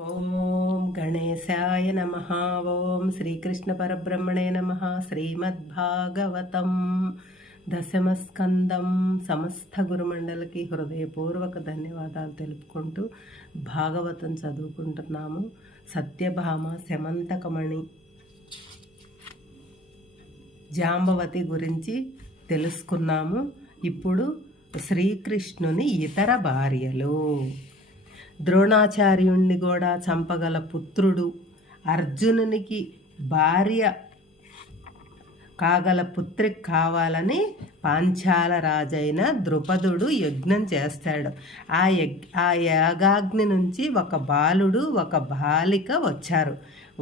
ఓం గణేశాయ నమ. ఓం శ్రీకృష్ణ పరబ్రహ్మణే నమ. శ్రీమద్భాగవతం దశమస్కందం సమస్త గురుమండలికి హృదయపూర్వక ధన్యవాదాలు తెలుపుకుంటూ భాగవతం చదువుకుంటున్నాము. సత్యభామ, శమంతకమణి, జాంబవతి గురించి తెలుసుకున్నాము. ఇప్పుడు శ్రీకృష్ణుని ఇతర భార్యలు. ద్రోణాచార్యుణ్ణి కూడా చంపగల పుత్రుడు, అర్జునునికి భార్య కాగల పుత్రి కావాలని పాంచాల రాజైన ద్రుపదుడు యజ్ఞం చేస్తాడు. ఆ యాగాగ్ని నుంచి ఒక బాలుడు, ఒక బాలిక వచ్చారు.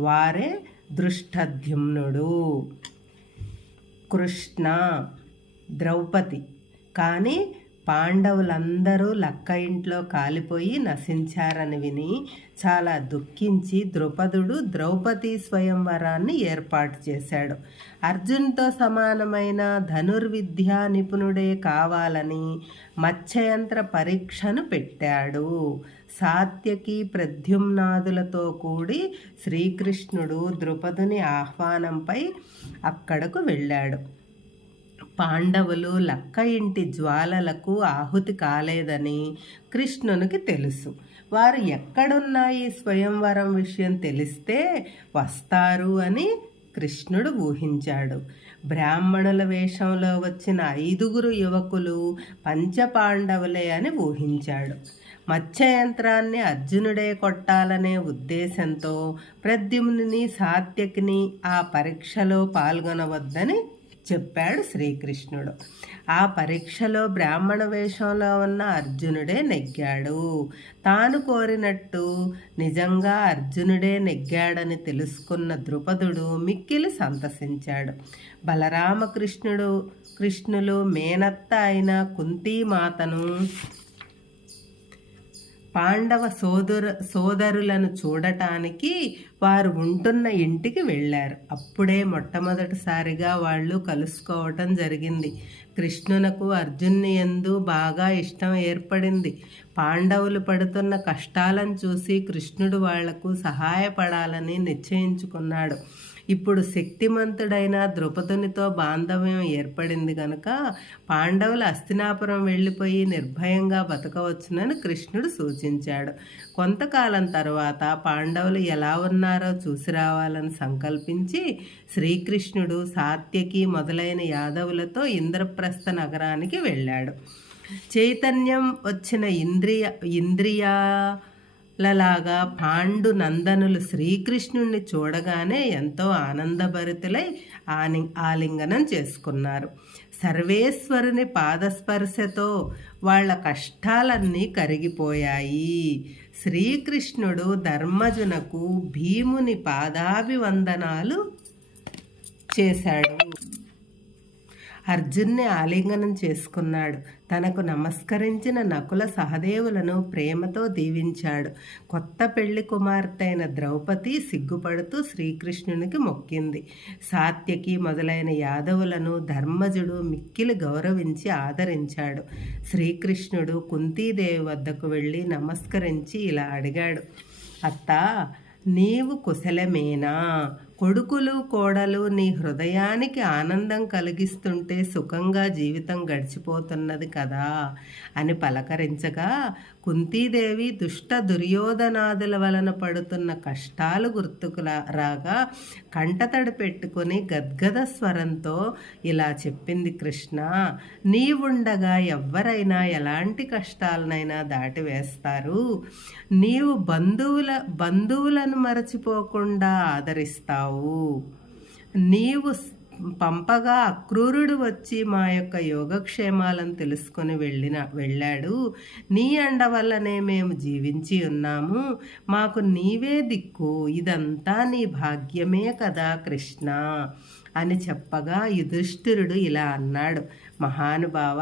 వారే దృష్టద్యుమ్నుడు, కృష్ణ, ద్రౌపది. కానీ పాండవులందరూ లక్క ఇంట్లో కాలిపోయి నశించారని విని చాలా దుఃఖించి ద్రుపదుడు ద్రౌపది స్వయంవరాన్ని ఏర్పాటు చేశాడు. అర్జున్తో సమానమైన ధనుర్విద్యా నిపుణుడే కావాలని మత్స్యయంత్ర పరీక్షను పెట్టాడు. సాత్యకి, ప్రద్యుమ్నాదులతో కూడి శ్రీకృష్ణుడు ద్రుపదుని ఆహ్వానంపై అక్కడకు వెళ్ళాడు. పాండవులు లక్క ఇంటి జ్వాలలకు ఆహుతి కాలేదని కృష్ణునికి తెలుసు. వారు ఎక్కడున్నా ఈ స్వయంవరం విషయం తెలిస్తే వస్తారు అని కృష్ణుడు ఊహించాడు. బ్రాహ్మణుల వేషంలో వచ్చిన 5 యువకులు పంచపాండవులే అని ఊహించాడు. మత్స్యయంత్రాన్ని అర్జునుడే కొట్టాలనే ఉద్దేశంతో ప్రద్యుమ్నుని, సాత్యకిని ఆ పరీక్షలో పాల్గొనవద్దని చెప్పాడు శ్రీకృష్ణుడు. ఆ పరీక్షలో బ్రాహ్మణ వేషంలో ఉన్న అర్జునుడే నెగ్గాడు. తాను కోరినట్టు నిజంగా అర్జునుడే నెగ్గాడని తెలుసుకున్న ద్రుపదుడు మిక్కిలి సంతసించాడు. కృష్ణులు మేనత్త అయిన కుంతీమాతను, పాండవ సోదరులను చూడటానికి వారు ఉంటున్న ఇంటికి వెళ్ళారు. అప్పుడే మొట్టమొదటిసారిగా వాళ్ళు కలుసుకోవటం జరిగింది. కృష్ణునకు అర్జున్ని యందు బాగా ఇష్టం ఏర్పడింది. పాండవులు పడుతున్న కష్టాలను చూసి కృష్ణుడు వాళ్లకు సహాయపడాలని నిశ్చయించుకున్నాడు. ఇప్పుడు శక్తిమంతుడైన ద్రుపదునితో బాంధవ్యం ఏర్పడింది కనుక పాండవులు హస్తినాపురం వెళ్ళిపోయి నిర్భయంగా బతకవచ్చునని కృష్ణుడు సూచించాడు. కొంతకాలం తర్వాత పాండవులు ఎలా ఉన్నారో చూసి రావాలని సంకల్పించి శ్రీకృష్ణుడు సాత్యకి మొదలైన యాదవులతో ఇంద్రప్రస్థ నగరానికి వెళ్ళాడు. చైతన్యం వచ్చిన ఇంద్రియాలలాగా పాండు నందనులు శ్రీకృష్ణుణ్ణి చూడగానే ఎంతో ఆనందభరితులై ఆలింగనం చేసుకున్నారు. సర్వేశ్వరుని పాదస్పర్శతో వాళ్ళ కష్టాలన్నీ కరిగిపోయాయి. శ్రీకృష్ణుడు ధర్మజునకు భీముని పాదాభివందనాలు చేశాడు. అర్జున్ని ఆలింగనం చేసుకున్నాడు. తనకు నమస్కరించిన నకుల సహదేవులను ప్రేమతో దీవించాడు. కొత్త పెళ్లి కుమార్తె అయిన ద్రౌపది సిగ్గుపడుతూ శ్రీకృష్ణునికి మొక్కింది. సాత్యకి మొదలైన యాదవులను ధర్మజుడు మిక్కిలి గౌరవించి ఆదరించాడు. శ్రీకృష్ణుడు కుంతీదేవి వద్దకు వెళ్ళి నమస్కరించి ఇలా అడిగాడు: అత్తా, నీవు కుశలమేనా? కొడుకులు, కోడలు నీ హృదయానికి ఆనందం కలిగిస్తుంటే సుఖంగా జీవితం గడిచిపోతున్నది కదా అని పలకరించగా కుంతీదేవి దుష్ట దుర్యోధనాదుల వలన పడుతున్న కష్టాలు గుర్తుకు రాగా కంటతడి పెట్టుకుని గద్గద స్వరంతో ఇలా చెప్పింది: కృష్ణ, నీవుండగా ఎవ్వరైనా ఎలాంటి కష్టాలనైనా దాటివేస్తారు. నీవు బంధువులను మరచిపోకుండా ఆదరిస్తావు. నీవు పంపగా అక్రూరుడు వచ్చి మా యొక్క యోగక్షేమాలను తెలుసుకొని వెళ్ళాడు. నీ అండ వల్లనే మేము జీవించి ఉన్నాము. మాకు నీవే దిక్కు. ఇదంతా నీ భాగ్యమే కదా కృష్ణ అని చెప్పగా యుధిష్ఠిరుడు ఇలా అన్నాడు: మహానుభావ,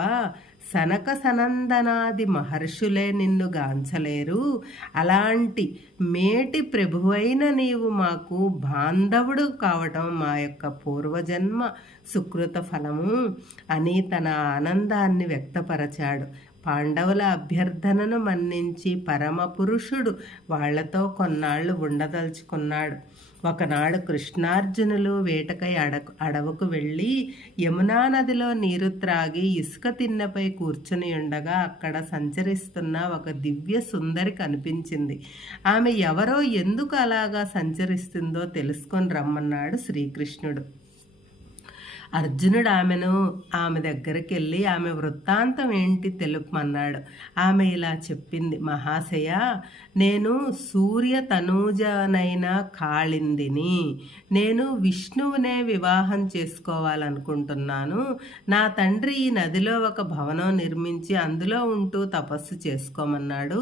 సనక సనందనాది మహర్షులే నిన్ను గాంచలేరు. అలాంటి మేటి ప్రభువైన నీవు మాకు బాంధవుడు కావటం మా యొక్క పూర్వజన్మ సుకృత ఫలము అని తన ఆనందాన్ని వ్యక్తపరచాడు. పాండవుల అభ్యర్థనను మన్నించి పరమపురుషుడు వాళ్లతో కొన్నాళ్ళు ఉండదలుచుకున్నాడు. ఒకనాడు కృష్ణార్జునులు వేటకై అడవుకు వెళ్ళి యమునా నదిలో నీరు త్రాగి ఇసుక తిన్నెపై కూర్చుని ఉండగా అక్కడ సంచరిస్తున్న ఒక దివ్య సుందరి కనిపించింది. ఆమె ఎవరో, ఎందుకు అలాగా సంచరిస్తుందో తెలుసుకొని రమ్మన్నాడు శ్రీకృష్ణుడు. అర్జునుడు ఆమె దగ్గరికి వెళ్ళి ఆమె వృత్తాంతం ఏంటి తెలుపమన్నాడు. ఆమె ఇలా చెప్పింది: మహాశయ, నేను సూర్య తనూజనైన కాళిందిని. నేను విష్ణువునే వివాహం చేసుకోవాలనుకుంటున్నాను. నా తండ్రి ఈ నదిలో ఒక భవనం నిర్మించి అందులో ఉంటూ తపస్సు చేసుకోమన్నాడు.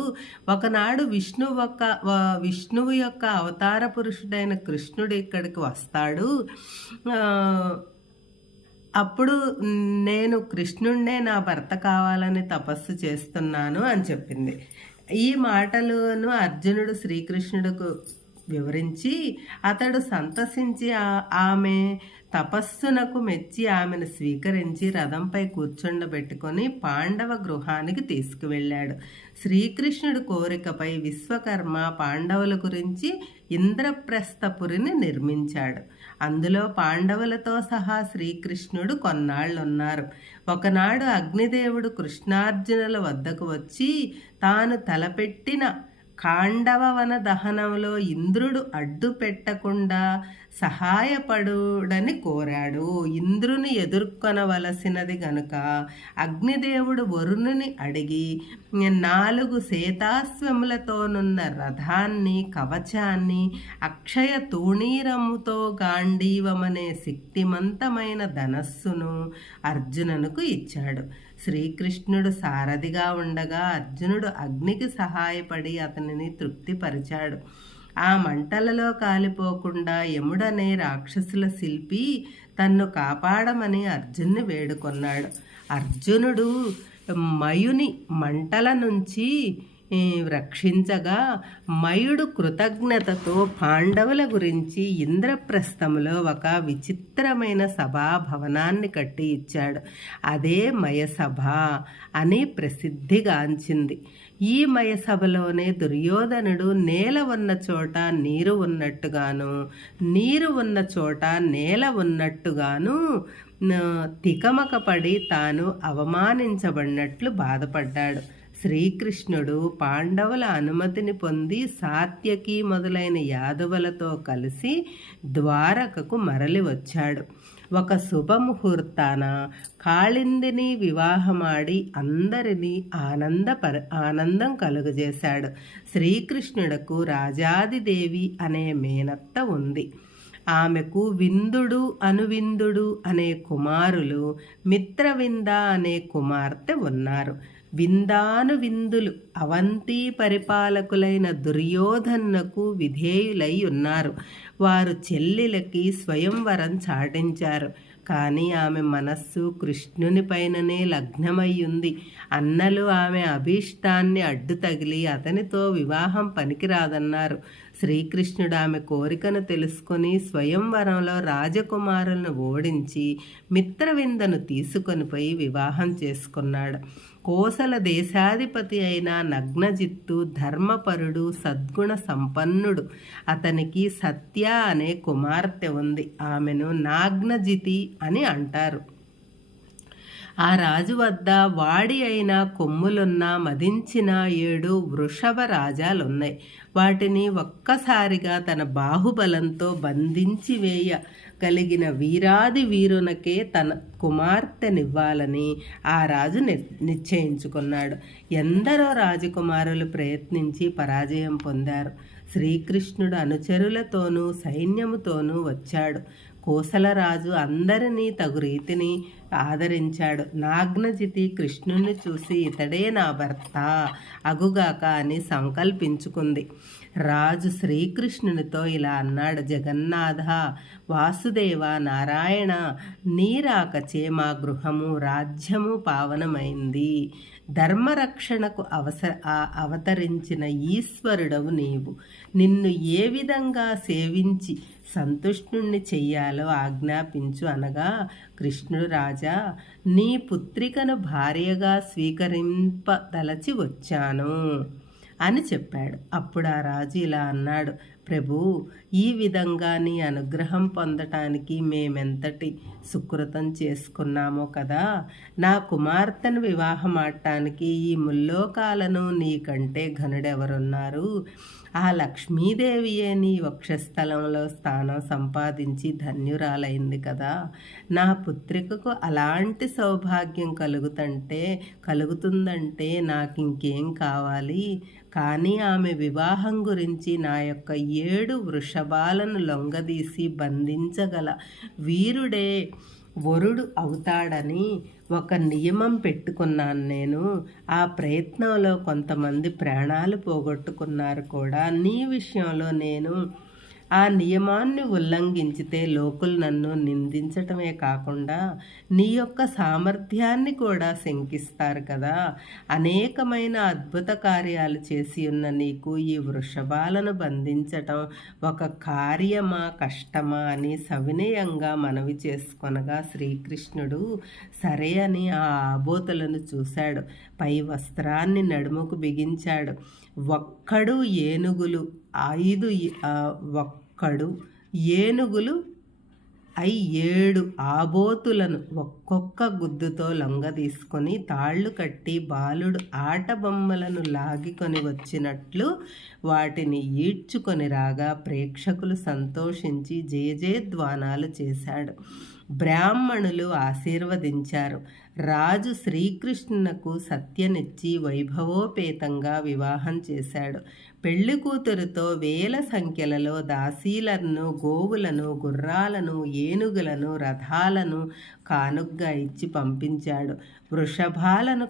ఒకనాడు విష్ణువు యొక్క అవతార పురుషుడైన కృష్ణుడు ఇక్కడికి వస్తాడు. అప్పుడు నేను కృష్ణుడినే నా భర్త కావాలని తపస్సు చేస్తున్నాను అని చెప్పింది. ఈ మాటలను అర్జునుడు శ్రీకృష్ణుడికి వివరించి అతడు సంతసించి ఆమె తపస్సునకు మెచ్చి ఆమెను స్వీకరించి రథంపై కూర్చుండబెట్టుకొని పాండవ గృహానికి తీసుకువెళ్ళాడు. శ్రీకృష్ణుడి కోరికపై విశ్వకర్మ పాండవుల గురించి ఇంద్రప్రస్థపురిని నిర్మించాడు. అందులో పాండవులతో సహా శ్రీకృష్ణుడు కొన్నాళ్ళున్నారు. ఒకనాడు అగ్నిదేవుడు కృష్ణార్జునుల వద్దకు వచ్చి తాను తలపెట్టిన ఖాండవవన దహనంలో ఇంద్రుడు అడ్డు పెట్టకుండా సహాయపడుడని కోరాడు. ఇంద్రుని ఎదుర్కొనవలసినది గనుక అగ్నిదేవుడు వరుణుని అడిగి 4 శేతాశ్వములతోనున్న రథాన్ని, కవచాన్ని, అక్షయ తూణీరముతో గాంధీవమనే శక్తిమంతమైన ధనస్సును అర్జునునకు ఇచ్చాడు. శ్రీకృష్ణుడు సారథిగా ఉండగా అర్జునుడు అగ్నికి సహాయపడి అతనిని తృప్తిపరిచాడు. ఆ మంటలలో కాలిపోకుండా యముడనే రాక్షసుల శిల్పి తన్ను కాపాడమని అర్జున్ని వేడుకొన్నాడు. అర్జునుడు మయుని మంటల నుంచి రక్షించగా మయుడు కృతజ్ఞతతో పాండవుల గురించి ఇంద్రప్రస్థములో ఒక విచిత్రమైన సభాభవనాన్ని కట్టి ఇచ్చాడు. అదే మయసభ అని ప్రసిద్ధిగాంచింది. ఈ మయసభలోనే దుర్యోధనుడు నేల ఉన్న చోట నీరు ఉన్నట్టుగాను, నీరు ఉన్న చోట నేల ఉన్నట్టుగాను తికమకపడి తాను అవమానించబడినట్లు బాధపడ్డాడు. శ్రీకృష్ణుడు పాండవుల అనుమతిని పొంది సాత్యకి మొదలైన యాదవులతో కలిసి ద్వారకకు మరలి వచ్చాడు. ఒక శుభముహూర్తాన కాళిందిని వివాహమాడి అందరినీ ఆనందం కలుగజేశాడు. శ్రీకృష్ణుడకు రాజాదిదేవి అనే మేనత్త ఉంది. ఆమెకు విందుడు, అనువిందుడు అనే కుమారులు, మిత్రవింద అనే కుమార్తె ఉన్నారు. విందానువిందులు అవంతి పరిపాలకులైన దుర్యోధనకు విధేయులై ఉన్నారు. వారు చెల్లెలకి స్వయంవరం చాటించారు. కానీ ఆమె మనస్సు కృష్ణునిపైననే లగ్నమయ్యుంది. అన్నలు ఆమె అభీష్టాన్ని అడ్డు తగిలి అతనితో వివాహం పనికిరాదన్నారు. శ్రీకృష్ణుడు ఆమె కోరికను తెలుసుకొని స్వయంవరంలో రాజకుమారులను ఓడించి మిత్రవిందను తీసుకొనిపోయి వివాహం చేసుకున్నాడు. కోసల దేశాధిపతి అయిన నగ్నజిత్తు ధర్మపరుడు, సద్గుణ సంపన్నుడు. అతనికి సత్య అనే కుమార్తె ఉంది. ఆమెను నాగ్నజితి అని అంటారు. ఆ రాజు వద్ద వాడి అయిన కొమ్ములున్న మదించిన 7 వృషభ రాజాలున్నాయి. వాటిని ఒక్కసారిగా తన బాహుబలంతో బంధించి వేయగలిగిన వీరాది వీరునకే తన కుమార్తెనివ్వాలని ఆ రాజు నిశ్చయించుకున్నాడు. ఎందరో రాజకుమారులు ప్రయత్నించి పరాజయం పొందారు. శ్రీకృష్ణుడు అనుచరులతోనూ సైన్యముతోనూ వచ్చాడు. కోసలరాజు అందరినీ తగు రీతిని ఆదరించాడు. నాగ్నజితి కృష్ణుణ్ణి చూసి ఇతడే నా భర్త అగుగాక అని సంకల్పించుకుంది. రాజు శ్రీకృష్ణునితో ఇలా అన్నాడు: జగన్నాథ, వాసుదేవ, నారాయణ, నీరాకచే మా గృహము రాజ్యము పావనమైంది. ధర్మరక్షణకు అవతరించిన ఈశ్వరుడవు నీవు. నిన్ను ఏ విధంగా సేవించి సంతుష్టుణ్ణి చెయ్యాలో ఆజ్ఞాపించు అనగా, కృష్ణుడు, రాజా, నీ పుత్రికను భార్యగా స్వీకరింపదలచి వచ్చాను అని చెప్పాడు. అప్పుడు ఆ రాజు ఇలా అన్నాడు: ప్రభు, ఈ విధంగా నీ అనుగ్రహం పొందటానికి మేమెంతటి సుకృతం చేసుకున్నామో కదా. నా కుమార్తెను వివాహం ఆడటానికి ఈ ముల్లోకాలను నీకంటే ఘనుడెవరున్నారు? ఆ లక్ష్మీదేవియే నీ వక్షస్థలంలో స్థానం సంపాదించి ధన్యురాలైంది కదా. నా పుత్రికకు అలాంటి సౌభాగ్యం కలుగుతుందంటే నాకింకేం కావాలి? కానీ ఆమె వివాహం గురించి నా యొక్క 7 వృషభాలను లొంగదీసి బంధించగల వీరుడే వరుడు అవుతాడని ఒక నియమం పెట్టుకున్నాను నేను. ఆ ప్రయత్నంలో కొంతమంది ప్రాణాలు పోగొట్టుకున్నారు కూడా. నీ విషయంలో నేను ఆ నియమాన్ని ఉల్లంఘించితే లోకులు నన్ను నిందించటమే కాకుండా నీ యొక్క సామర్థ్యాన్ని కూడా శంకిస్తారు కదా. అనేకమైన అద్భుత కార్యాలు చేసి ఉన్న నీకు ఈ వృషభాలను బంధించటం ఒక కార్యమా కష్టమా అని సవినయంగా మనవి చేసుకొనగా, శ్రీకృష్ణుడు సరే అని ఆ ఆబోతులను చూశాడు. పై వస్త్రాన్ని నడుముకు బిగించాడు. ఒక్కడు ఏనుగులు 7 ఆబోతులను ఒక్కొక్క గుద్దుతో లొంగదీసుకొని తాళ్ళు కట్టి బాలుడు ఆట బొమ్మలను లాగికొని వచ్చినట్లు వాటిని ఈడ్చుకొని రాగా ప్రేక్షకులు సంతోషించి జయజయధ్వానాలు చేశాడు. బ్రాహ్మణులు ఆశీర్వదించారు. రాజు శ్రీకృష్ణునకు సత్యనిచ్చి వైభవోపేతంగా వివాహం చేశాడు. పెళ్లి కూతురుతో వేల సంఖ్యలలో దాసీలను, గోవులను, గుర్రాలను, ఏనుగులను, రథాలను కానుగ్గా ఇచ్చి పంపించాడు. వృషభాలను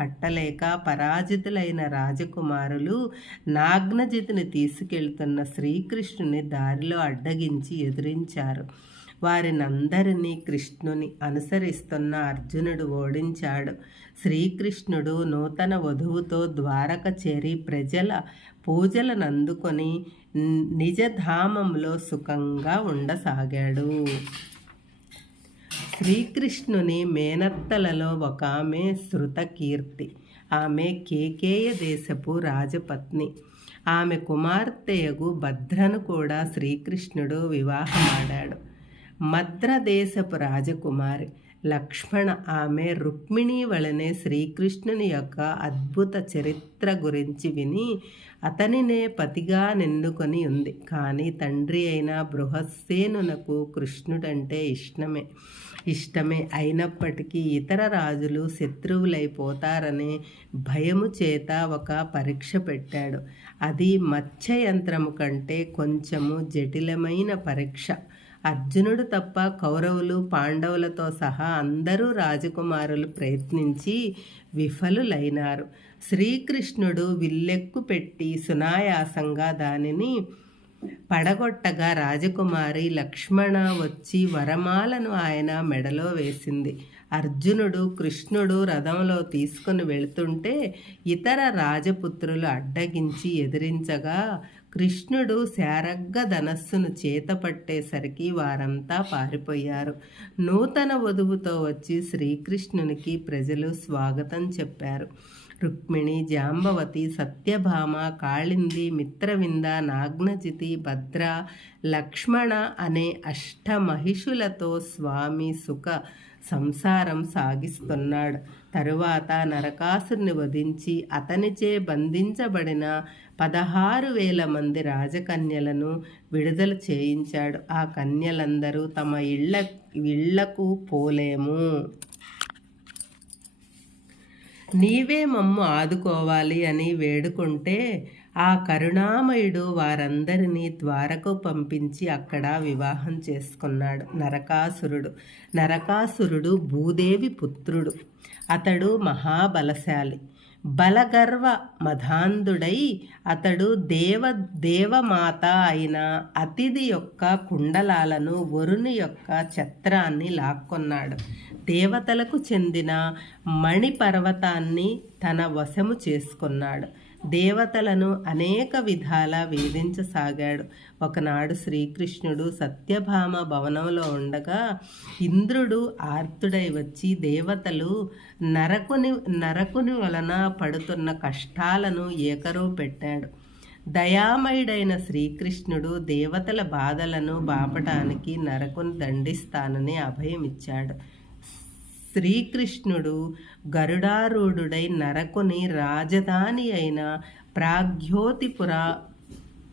కట్టలేక పరాజితులైన రాజకుమారులు నాగ్నజితిని తీసుకెళ్తున్న శ్రీకృష్ణుని దారిలో అడ్డగించి ఎదిరించారు. వారినందరినీ కృష్ణుని అనుసరిస్తున్న అర్జునుడు ఓడించాడు. శ్రీకృష్ణుడు నూతన వధువుతో ద్వారక చేరి ప్రజల పూజలను అందుకొని నిజధామంలో సుఖంగా ఉండసాగాడు. శ్రీకృష్ణుని మేనత్తలలో ఒక ఆమె శృతకీర్తి. ఆమె కేకేయ దేశపు రాజపత్ని. ఆమె కుమార్తెయగు భద్రను కూడా శ్రీకృష్ణుడు వివాహమాడాడు. మద్రదేశపు రాజకుమారి లక్ష్మణ. ఆమె రుక్మిణి వలనే శ్రీకృష్ణుని యొక్క అద్భుత చరిత్ర గురించి విని అతనినే పతిగా నెన్నుకొని ఉంది. కానీ తండ్రి అయిన బృహస్సేనునకు కృష్ణుడంటే ఇష్టమే అయినప్పటికీ ఇతర రాజులు శత్రువులైపోతారనే భయము చేత ఒక పరీక్ష పెట్టాడు. అది మత్స్యయంత్రము కంటే కొంచెము జటిలమైన పరీక్ష. అర్జునుడు తప్ప కౌరవులు, పాండవులతో సహా అందరూ రాజకుమారులు ప్రయత్నించి విఫలులైనారు. శ్రీకృష్ణుడు విల్లెక్కు పెట్టి సునాయాసంగా దానిని పడగొట్టగా రాజకుమారి లక్ష్మణ వచ్చి వరమాలను ఆయన మెడలో వేసింది. అర్జునుడు కృష్ణుడు రథంలో తీసుకుని వెళుతుంటే ఇతర రాజపుత్రులు అడ్డగించి ఎదిరించగా కృష్ణుడు శారగ్గ ధనస్సును చేతపట్టేసరికి వారంతా పారిపోయారు. నూతన వధువుతో వచ్చి శ్రీకృష్ణునికి ప్రజలు స్వాగతం చెప్పారు. రుక్మిణి, జాంబవతి, సత్యభామ, కాళింది, మిత్రవింద, నాగ్నజితి, భద్ర, లక్ష్మణ అనే అష్టమహిషులతో స్వామి సుఖ సంసారం సాగిస్తున్నాడు. తరువాత నరకాసుని వధించి అతనిచే బంధించబడిన 16,000 మంది రాజకన్యలను విడుదల చేయించాడు. ఆ కన్యలందరూ తమ ఇళ్లకు పోలేము, నీవే మమ్ము ఆదుకోవాలి అని వేడుకుంటే ఆ కరుణామయుడు వారందరినీ ద్వారకు పంపించి అక్కడ వివాహం చేసుకున్నాడు. నరకాసురుడు భూదేవి పుత్రుడు. అతడు మహాబలశాలి. బలగర్వ మధాంధుడై అతడు దేవమాత అయిన అతిథి యొక్క కుండలాలను వరుని యొక్క ఛత్రాన్ని లాక్కొన్నాడు. దేవతలకు చెందిన మణిపర్వతాన్ని తన వశము చేసుకున్నాడు. దేవతలను అనేక విధాల వేధించసాగాడు. ఒకనాడు శ్రీకృష్ణుడు సత్యభామ భవనంలో ఉండగా ఇంద్రుడు ఆర్తుడై వచ్చి దేవతలు నరకుని వలన పడుతున్న కష్టాలను ఏకరువు పెట్టాడు. దయామయుడైన శ్రీకృష్ణుడు దేవతల బాధలను బాపటానికి నరకుని దండిస్తానని అభయమిచ్చాడు. శ్రీకృష్ణుడు గరుడారూఢుడై నరకుని రాజధాని అయిన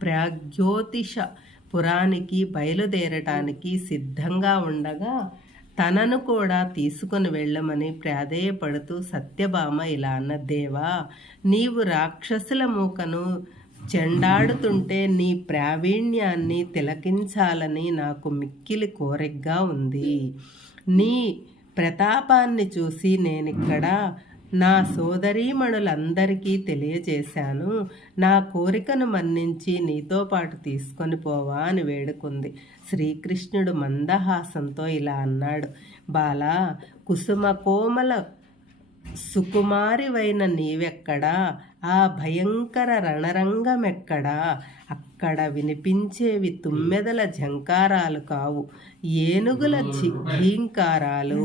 ప్రాగ్యోతిషపురానికి బయలుదేరటానికి సిద్ధంగా ఉండగా తనను కూడా తీసుకుని వెళ్ళమని ప్రాధేయపడుతూ సత్యభామ ఇలా అన్న, దేవా, నీవు రాక్షసుల మూకను చెండాడుతుంటే నీ ప్రావీణ్యాన్ని తిలకించాలని నాకు మిక్కిలి కోరికగా ఉంది. నీ ప్రతాపాన్ని చూసి నేనిక్కడ నా సోదరీమణులందరికీ తెలియజేశాను. నా కోరికను మన్నించి నీతో పాటు తీసుకొని పోవా అని వేడుకుంది. శ్రీకృష్ణుడు మందహాసంతో ఇలా అన్నాడు, బాలా, కుసుమ కోమల సుకుమారివైన నీవెక్కడా? ఆ భయంకర రణరంగమెక్కడా? అక్కడ వినిపించేవి తుమ్మెదల ఝంకారాలు కావు, ఏనుగుల ఝీంకారాలు.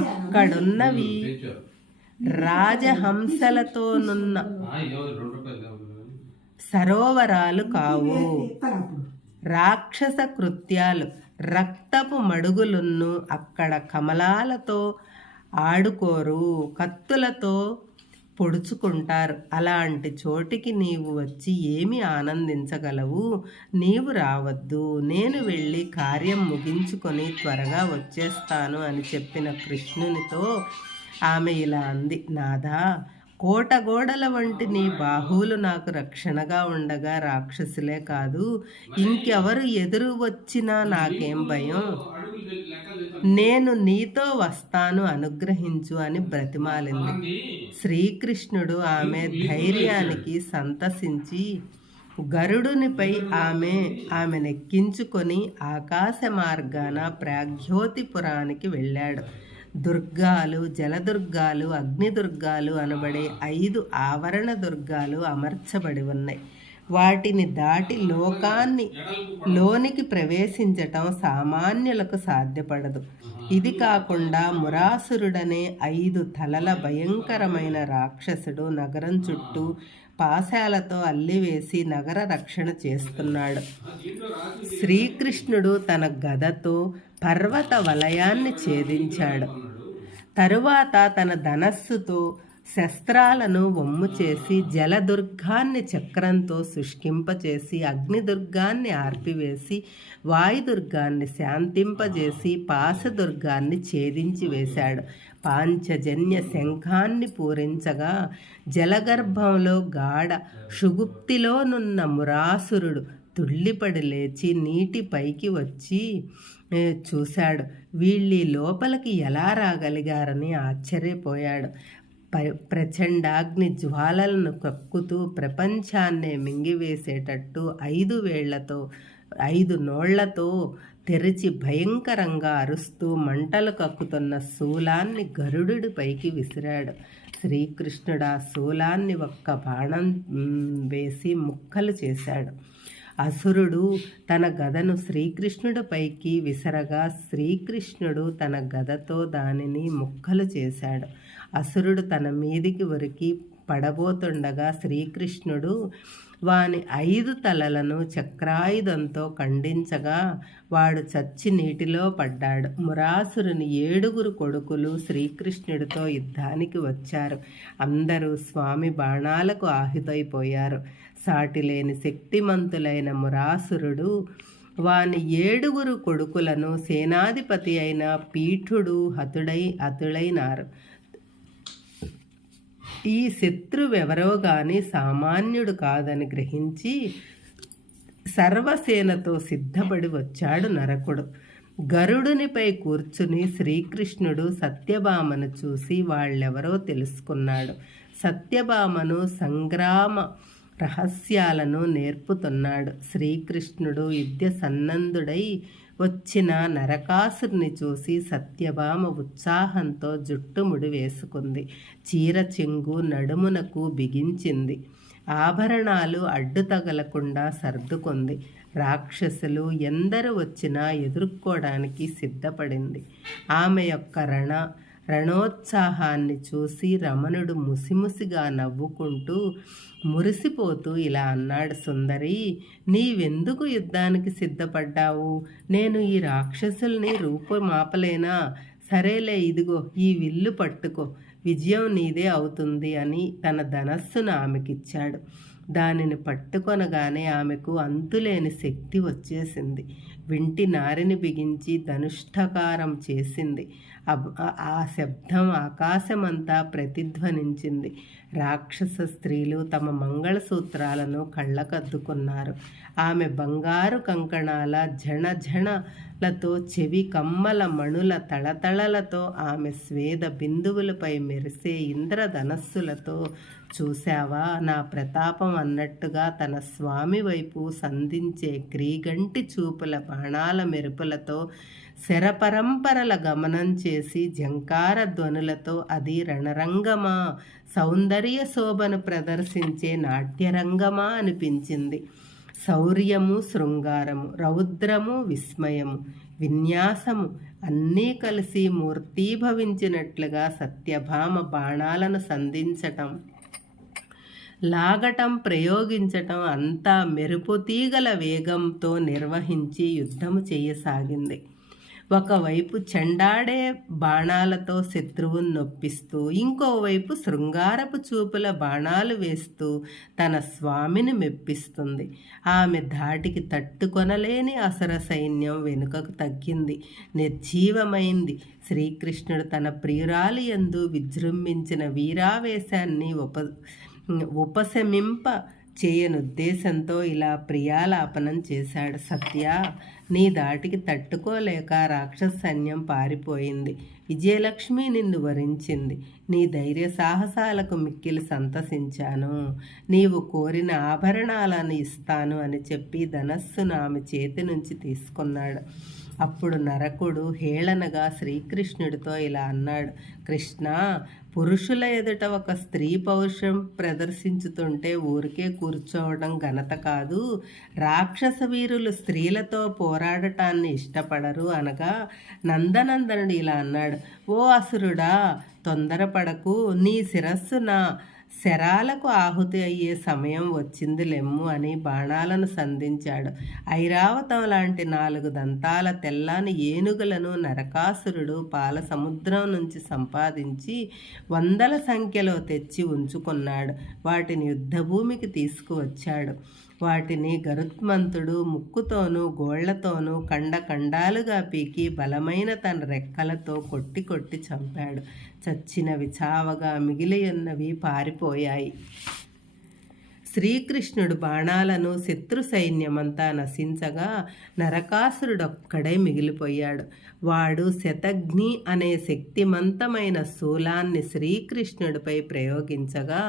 అక్కడున్నవి రాజహంసలతోనున్న సరోవరాలు కావు, రాక్షస కృత్యాలు. రక్తపు మడుగులున్ను అక్కడ కమలాలతో ఆడుకోరు, కత్తులతో పొడుచుకుంటారు. అలాంటి చోటికి నీవు వచ్చి ఏమి ఆనందించగలవు? నీవు రావద్దు, నేను వెళ్ళి కార్యం ముగించుకొని త్వరగా వచ్చేస్తాను అని చెప్పిన కృష్ణునితో ఆమె ఇలా అంది, నాథా, కోట గోడల వంటి నీ బాహువులు నాకు రక్షణగా ఉండగా రాక్షసులే కాదు, ఇంకెవరు ఎదురు వచ్చినా నాకేం భయం? నేను నీతో వస్తాను, అనుగ్రహించు అని బ్రతిమాలింది. శ్రీకృష్ణుడు ఆమె ధైర్యానికి సంతసించి గరుడునిపై ఆమెనెక్కించుకొని ఆకాశ మార్గాన ప్రాగ్యోతిపురానికి వెళ్ళాడు. దుర్గాలు, జలదుర్గాలు, అగ్నిదుర్గాలు అనబడే 5 ఆవరణ దుర్గాలు అమర్చబడి ఉన్నాయి. వాటిని దాటి లోనికి ప్రవేశించటం సామాన్యులకు సాధ్యపడదు. ఇది కాకుండా మురాసురుడనే 5 తలల భయంకరమైన రాక్షసుడు నగరం చుట్టూ పాశాలతో అల్లివేసి నగర రక్షణ చేస్తున్నాడు. శ్రీకృష్ణుడు తన గదతో పర్వత వలయాన్ని ఛేదించాడు. తరువాత తన ధనస్సుతో శస్త్రాలను వమ్ము చేసి జలదుర్గాన్ని చక్రంతో శుష్కింపచేసి అగ్నిదుర్గాన్ని ఆర్పివేసి వాయుదుర్గాన్ని శాంతింపజేసి పాశదుర్గాన్ని ఛేదించి వేశాడు. పాంచజన్య శంఖాన్ని పూరించగా జలగర్భంలో గాఢ సుగుప్తిలోనున్న మురాసురుడు తుళ్ళిపడి లేచి నీటి పైకి వచ్చి చూశాడు. వీళ్ళీ లోపలికి ఎలా రాగలిగారని ఆశ్చర్యపోయాడు. ప్రచండాగ్ని జ్వాలలను కక్కుతూ ప్రపంచాన్నే మింగివేసేటట్టు 5 వేళ్లతో 5 నోళ్లతో తెరిచి భయంకరంగా అరుస్తూ మంటలు కక్కుతున్న శూలాన్ని గరుడుడి పైకి విసిరాడు. శ్రీకృష్ణుడు ఆ శూలాన్ని ఒక్క బాణం వేసి ముక్కలు చేశాడు. అసురుడు తన గదను శ్రీకృష్ణుడిపైకి విసరగా శ్రీకృష్ణుడు తన గదతో దానిని ముక్కలు చేశాడు. అసురుడు తన మీదికి ఉరికి పడబోతుండగా శ్రీకృష్ణుడు వాని 5 తలలను చక్రాయుధంతో ఖండించగా వాడు చచ్చి నీటిలో పడ్డాడు. మురాసురుని 7 కొడుకులు శ్రీకృష్ణుడితో యుద్ధానికి వచ్చారు. అందరూ స్వామి బాణాలకు ఆహుతైపోయారు. సాటిలేని శక్తిమంతులైన మురాసురుడు వాని 7 కొడుకులను సేనాధిపతి అయిన పీఠుడు హతుడైనారు. ఈ శత్రువెవరో గాని సామాన్యుడు కాదని గ్రహించి సర్వసేనతో సిద్ధపడి వచ్చాడు నరకుడు. గరుడునిపై కూర్చుని శ్రీకృష్ణుడు సత్యభామను చూసి వాళ్ళెవరో తెలుసుకున్నాడు. సత్యభామను సంగ్రామ రహస్యాలను నేర్పుతున్నాడు. శ్రీకృష్ణుడు యుద్ధ సన్నద్ధుడై వచ్చిన నరకాసురుని చూసి సత్యభామ ఉత్సాహంతో జుట్టుముడి వేసుకుంది. చీర చెంగు నడుమునకు బిగించింది. ఆభరణాలు అడ్డు తగలకుండా సర్దుకుంది. రాక్షసులు ఎందరు వచ్చినా ఎదుర్కోవడానికి సిద్ధపడింది. ఆమె యొక్క రణోత్సాహాన్ని చూసి రమణుడు ముసిముసిగా నవ్వుకుంటూ మురిసిపోతూ ఇలా అన్నాడు, సుందరి, నీవెందుకు యుద్ధానికి సిద్ధపడ్డావు? నేను ఈ రాక్షసుల్ని రూపుమాపలేనా? సరేలే, ఇదిగో ఈ విల్లు పట్టుకో, విజయం నీదే అవుతుంది అని తన ధనస్సును ఆమెకిచ్చాడు. దానిని పట్టుకొనగానే ఆమెకు అంతులేని శక్తి వచ్చేసింది. వింటి నారిని బిగించి ధనుష్ఠకారం చేసింది. ఆ శబ్దం ఆకాశమంతా ప్రతిధ్వనించింది. రాక్షస స్త్రీలు తమ మంగళసూత్రాలను కళ్ళకద్దుకున్నారు. ఆమె బంగారు కంకణాల ఝణఝణలతో, చెవి కమ్మల మణుల తళతళలతో, ఆమె స్వేద బిందువులపై మెరిసే ఇంద్రధనస్సులతో, చూశావా నా ప్రతాపం అన్నట్టుగా తన స్వామి వైపు సంధించే క్రీగంటి చూపుల బాణాల మెరుపులతో, శరపరంపరల గమనం చేసి జంకార ధ్వనులతో అది రణరంగమా, సౌందర్య శోభను ప్రదర్శించే నాట్యరంగమా అనిపించింది. శౌర్యము, శృంగారము, రౌద్రము, విస్మయము, విన్యాసము అన్నీ కలిసి మూర్తీభవించినట్లుగా సత్యభామ బాణాలను సంధించటం, లాగటం, ప్రయోగించటం అంతా మెరుపుతీగల వేగంతో నిర్వహించి యుద్ధము చేయసాగింది. ఒకవైపు చెండాడే బాణాలతో శత్రువును నొప్పిస్తూ, ఇంకోవైపు శృంగారపు చూపుల బాణాలు వేస్తూ తన స్వామిని మెప్పిస్తుంది. ఆమె ధాటికి తట్టుకొనలేని అసుర సైన్యం వెనుకకు తగ్గింది, నిర్జీవమైంది. శ్రీకృష్ణుడు తన ప్రియురాలి యందు విజృంభించిన వీరావేశాన్ని ఉపశమింప చేయనుద్దేశంతో ఇలా ప్రియాలాపనం చేశాడు. సత్య, నీ దాటికి తట్టుకోలేక రాక్షస సైన్యం పారిపోయింది. విజయలక్ష్మి నిన్ను వరించింది. నీ ధైర్య సాహసాలకు మిక్కిలి సంతసించాను. నీవు కోరిన ఆభరణాలను ఇస్తాను అని చెప్పి ధనస్సును ఆమె చేతి నుంచి తీసుకున్నాడు. అప్పుడు నరకుడు హేళనగా శ్రీకృష్ణుడితో ఇలా అన్నాడు, కృష్ణ, పురుషుల ఎదుట ఒక స్త్రీ పౌరుషం ప్రదర్శించుతుంటే ఊరికే కూర్చోవడం ఘనత కాదు. రాక్షస వీరులు స్త్రీలతో పోరాడటాన్ని ఇష్టపడరు అనగా నందనందనుడు ఇలా అన్నాడు, ఓ అసురుడా, తొందరపడకు, నీ శిరస్సు నా శరాలకు ఆహుతి అయ్యే సమయం వచ్చింది లెమ్ము అని బాణాలను సంధించాడు. ఐరావతం లాంటి 4 దంతాల తెల్లని ఏనుగులను నరకాసురుడు పాల సముద్రం నుంచి సంపాదించి 100ల సంఖ్యలో తెచ్చి ఉంచుకున్నాడు. వాటిని యుద్ధభూమికి తీసుకువచ్చాడు. వాటిని గరుత్మంతుడు ముక్కుతోనూ గోళ్లతోనూ ఖండాలుగా పీకి బలమైన తన రెక్కలతో కొట్టి కొట్టి చంపాడు. చచ్చినవి చావగా, మిగిలియున్నవి పారిపోయాయి. శ్రీకృష్ణుడు బాణాలను శత్రు సైన్యమంతా నశించగా నరకాసురుడొక్కడే మిగిలిపోయాడు. వాడు శతఘ్ని అనే శక్తిమంతమైన శూలాన్ని శ్రీకృష్ణుడిపై ప్రయోగించగా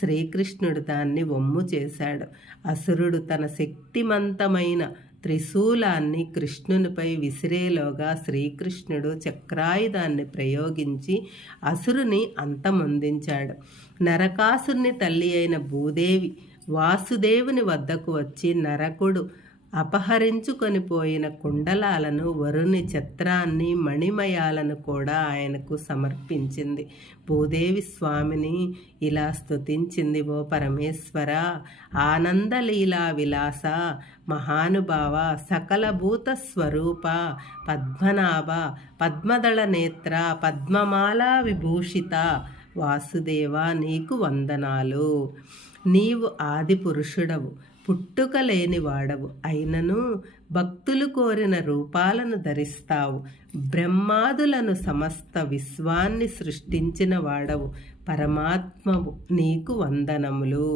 శ్రీకృష్ణుడు దాన్ని వమ్ము చేశాడు. అసురుడు తన శక్తిమంతమైన త్రిశూలాన్ని కృష్ణునిపై విసిరేలోగా శ్రీకృష్ణుడు చక్రాయుధాన్ని ప్రయోగించి అసురుని అంతమొందించాడు. నరకాసురుని తల్లి అయిన భూదేవి వాసుదేవుని వద్దకు వచ్చి నరకుడు అపహరించుకొని పోయిన కుండలాలను, వరుని ఛత్రాన్ని, మణిమయాలను కూడా ఆయనకు సమర్పించింది. భూదేవి స్వామిని ఇలా స్తుతించింది, ఓ పరమేశ్వర, ఆనందలీలా విలాస, మహానుభావ, సకల భూత స్వరూప, పద్మనాభ, పద్మదళ నేత్ర, పద్మమాలా విభూషిత వాసుదేవ, నీకు వందనాలు. నీవు ఆది పురుషుడవు, పుట్టుక లేని వాడవు, అయినను భక్తులు కోరిన రూపాలను ధరిస్తావు. బ్రహ్మాదులను సమస్త విశ్వాన్ని సృష్టించిన వాడవు, పరమాత్మవు, నీకు వందనములు.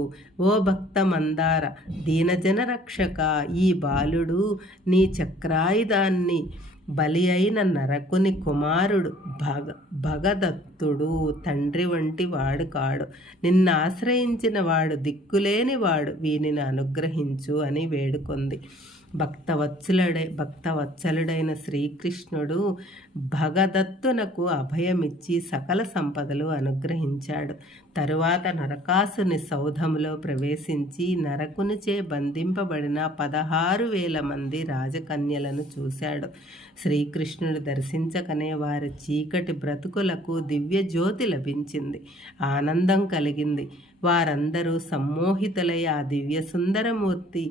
ఓ భక్త మందార, దీనజన రక్షక, ఈ బాలుడు నీ చక్రాయుధాన్ని బలి అయిన నరకుని కుమారుడు భగదత్తుడు తండ్రి వంటి వాడు కాడు. నిన్ను ఆశ్రయించిన వాడు దిక్కులేని వాడు, వీనిని అనుగ్రహించు అని వేడుకొంది. భక్తవత్సలుడైన శ్రీకృష్ణుడు భగదత్తునకు అభయమిచ్చి సకల సంపదలు అనుగ్రహించాడు. తరువాత నరకాసుని సౌధములో ప్రవేశించి నరకునిచే బంధింపబడిన 16,000 మంది రాజకన్యలను చూశాడు. శ్రీకృష్ణుడు దర్శించకనే వారి చీకటి బ్రతుకులకు దివ్య జ్యోతి లభించింది. ఆనందం కలిగింది. వారందరూ సమ్మోహితులై ఆ దివ్య సుందరమూర్తి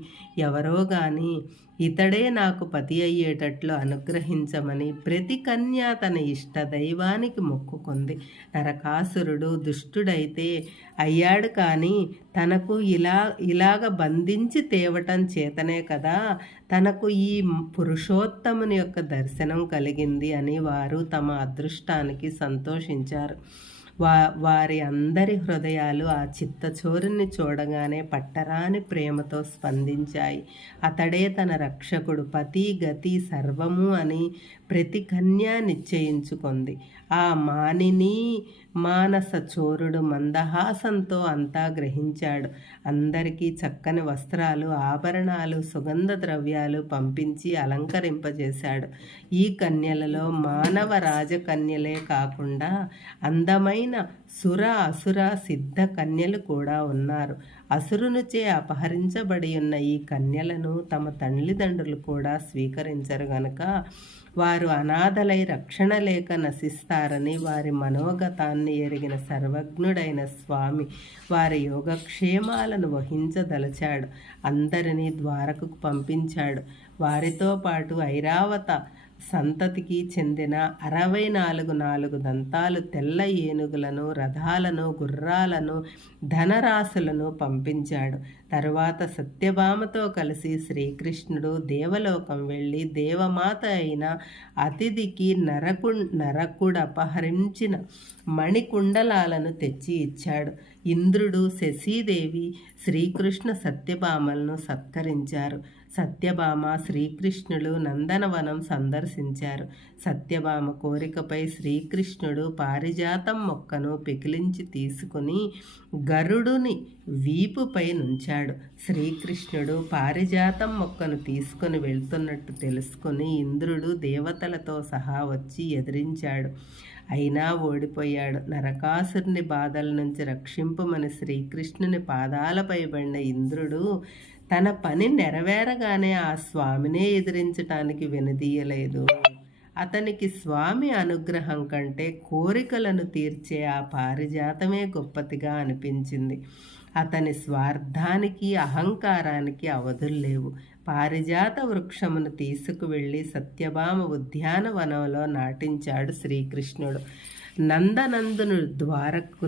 ఎవరో గాని ఇతడే నాకు పతి అయ్యేటట్లు అనుగ్రహించమని ప్రతి కన్య తన ఇష్ట దైవానికి మొక్కుకుంది. నరకాసురుడు దుష్టుడైతే అయ్యాడు, కానీ తనకు ఇలాగ బంధించి తేవటం చేతనే కదా తనకు ఈ పురుషోత్తముని యొక్క దర్శనం కలిగింది అని వారు తమ అదృష్టానికి సంతోషించారు. వారి అందరి హృదయాలు ఆ చిత్తచోరుని చూడగానే పట్టరాని ప్రేమతో స్పందించాయి. అతడే తన రక్షకుడు, పతి, గతి, సర్వము అని ప్రతి కన్య నిశ్చయించుకుంది. ఆ మానస చోరుడు మందహాసంతో అంతా గ్రహించాడు. అందరికీ చక్కని వస్త్రాలు, ఆభరణాలు, సుగంధ ద్రవ్యాలు పంపించి అలంకరింపజేశాడు. ఈ కన్యలలో మానవ రాజకన్యలే కాకుండా అందమైన అసుర సిద్ధ కన్యలు కూడా ఉన్నారు. అసురునిచే అపహరించబడి ఉన్న ఈ కన్యలను తమ తల్లిదండ్రులు కూడా స్వీకరించరు గనుక వారు అనాథలై రక్షణ లేక నశిస్తారని వారి మనోగతాన్ని ఎరిగిన సర్వజ్ఞుడైన స్వామి వారి యోగక్షేమాలను వహించదలచాడు. అందరినీ ద్వారకకు పంపించాడు. వారితో పాటు ఐరావత సంతతికి చెందిన 64 దంతాలు తెల్ల ఏనుగులను, రథాలను, గుర్రాలను, ధనరాశులను పంపించాడు. తరువాత సత్యభామతో కలిసి శ్రీకృష్ణుడు దేవలోకం వెళ్ళి దేవమాత అయిన అతిథికి నరకుడు అపహరించిన మణికుండలాలను తెచ్చి ఇచ్చాడు. ఇంద్రుడు, శశీదేవి శ్రీకృష్ణ సత్యభామలను సత్కరించారు. సత్యభామ, శ్రీకృష్ణుడు నందనవనం సందర్శించారు. సత్యభామ కోరికపై శ్రీకృష్ణుడు పారిజాతం మొక్కను పెకిలించి తీసుకుని గరుడుని వీపుపై నుంచాడు. శ్రీకృష్ణుడు పారిజాతం మొక్కను తీసుకుని వెళ్తున్నట్టు తెలుసుకుని ఇంద్రుడు దేవతలతో సహా వచ్చి ఎదిరించాడు. అయినా ఓడిపోయాడు. నరకాసురుని బాధల నుంచి రక్షింపమని శ్రీకృష్ణుని పాదాలపై పడిన ఇంద్రుడు తన పని నెరవేరగానే ఆ స్వామినే ఎదిరించటానికి వెనుదీయలేదు. అతనికి స్వామి అనుగ్రహం కంటే కోరికలను తీర్చే ఆ పారిజాతమే గొప్పదిగా అనిపించింది. అతని స్వార్థానికి, అహంకారానికి అవధుల్లేవు. పారిజాత వృక్షమును తీసుకువెళ్ళి సత్యభామ ఉద్యానవనంలో నాటించాడు శ్రీకృష్ణుడు. నందనందును ద్వారకు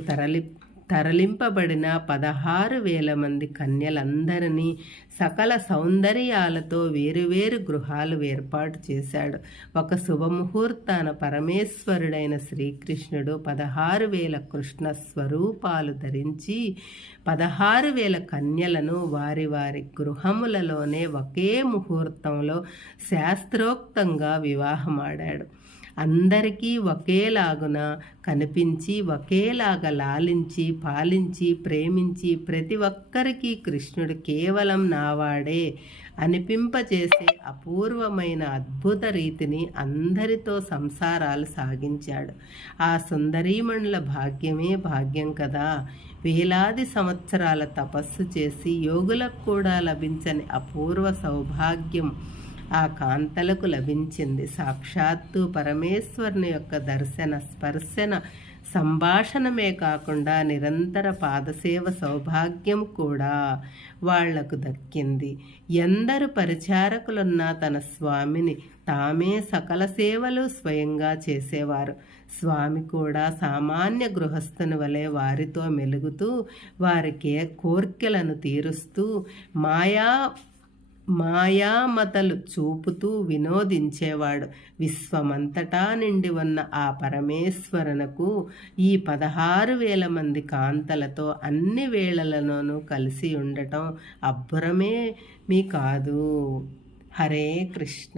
తరలింపబడిన 16,000 మంది కన్యలందరినీ సకల సౌందర్యాలతో వేరువేరు గృహాలు ఏర్పాటు చేశాడు. ఒక శుభముహూర్తాన పరమేశ్వరుడైన శ్రీకృష్ణుడు 16,000 కృష్ణ స్వరూపాలు ధరించి 16,000 కన్యలను వారి వారి గృహములలోనే ఒకే ముహూర్తంలో శాస్త్రోక్తంగా వివాహమాడాడు. అందరికీ ఒకేలాగున కనిపించి ఒకేలాగా లాలించి పాలించి ప్రేమించి ప్రతి ఒక్కరికి కృష్ణుడు కేవలం నావాడే అనిపింపచేసే అపూర్వమైన అద్భుత రీతిని అందరితో సంసారాలు సాగించాడు. ఆ సుందరీమణుల భాగ్యమే భాగ్యం కదా. వేలాది సంవత్సరాల తపస్సు చేసి యోగులకు కూడా లభించని అపూర్వ సౌభాగ్యం ఆ కాంతలకు లభించింది. సాక్షాత్తు పరమేశ్వరుని యొక్క దర్శన, స్పర్శన, సంభాషణమే కాకుండా నిరంతర పాదసేవ సౌభాగ్యం కూడా వాళ్లకు దక్కింది. ఎందరు పరిచారకులున్నా తన స్వామిని తామే సకల సేవలు స్వయంగా చేసేవారు. స్వామి కూడా సామాన్య గృహస్థుని వలె వారితో మెలుగుతూ వారి కోర్కెలను తీరుస్తూ మాయామతలు చూపుతూ వినోదించేవాడు. విశ్వమంతటా నిండి ఉన్న ఆ పరమేశ్వరునకు ఈ 16,000 మంది కాంతలతో అన్ని వేళలలోనూ కలిసి ఉండటం అబ్బురమే మీ కాదు. హరే కృష్ణ.